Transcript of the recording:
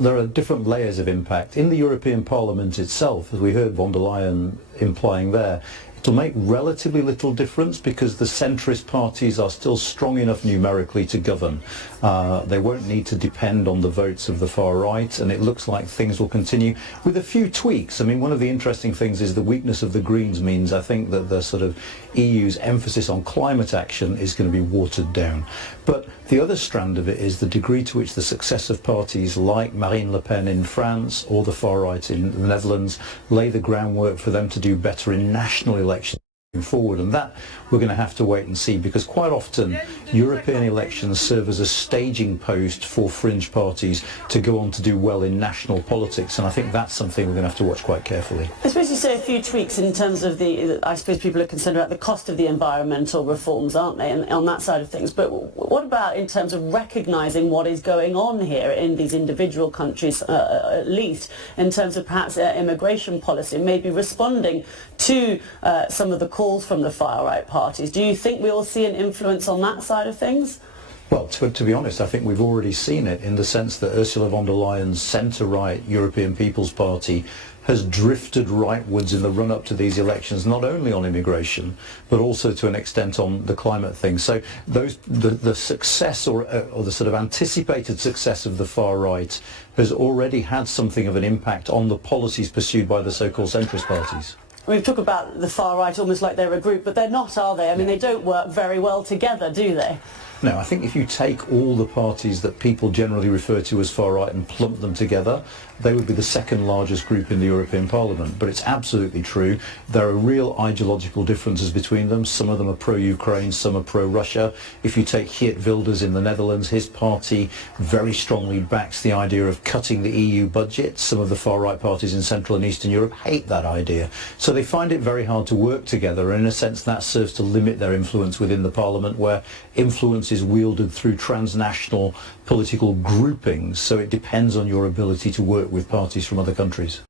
There are different layers of impact. In the European Parliament itself, as we heard von der Leyen implying there, it'll make relatively little difference because the centrist parties are still strong enough numerically to govern. They won't need to depend on the votes of the far right, and it looks like things will continue with a few tweaks. I mean, one of the interesting things is the weakness of the Greens means I think that the sort of EU's emphasis on climate action is going to be watered down. But the other strand of it is the degree to which the successive parties like Marine Le Pen in France or the far right in the Netherlands lay the groundwork for them to do better in national elections moving forward, and that we're going to have to wait and see, because quite often European elections serve as a staging post for fringe parties to go on to do well in national politics, and I think that's something we're going to have to watch quite carefully. I suppose you say a few tweaks in terms of I suppose people are concerned about the cost of the environmental reforms, aren't they, and on that side of things, but what about in terms of recognising what is going on here in these individual countries, at least in terms of perhaps immigration policy, maybe responding to some of the calls from the far-right parties? Do you think we will see an influence on that side of things? Well, to be honest, I think we've already seen it in the sense that Ursula von der Leyen's centre-right European People's Party has drifted rightwards in the run-up to these elections, not only on immigration, but also to an extent on the climate thing. So the success or the sort of anticipated success of the far right has already had something of an impact on the policies pursued by the so-called centrist parties. We've talked about the far right almost like they're a group, but they're not, are they? I mean, they don't work very well together, do they? No, I think if you take all the parties that people generally refer to as far right and plump them together, they would be the second largest group in the European Parliament. But it's absolutely true. There are real ideological differences between them. Some of them are pro-Ukraine, some are pro-Russia. If you take Geert Wilders in the Netherlands, his party very strongly backs the idea of cutting the EU budget. Some of the far-right parties in Central and Eastern Europe hate that idea. So they find it very hard to work together, and in a sense that serves to limit their influence within the Parliament, where influence is wielded through transnational political groupings, so it depends on your ability to work with parties from other countries.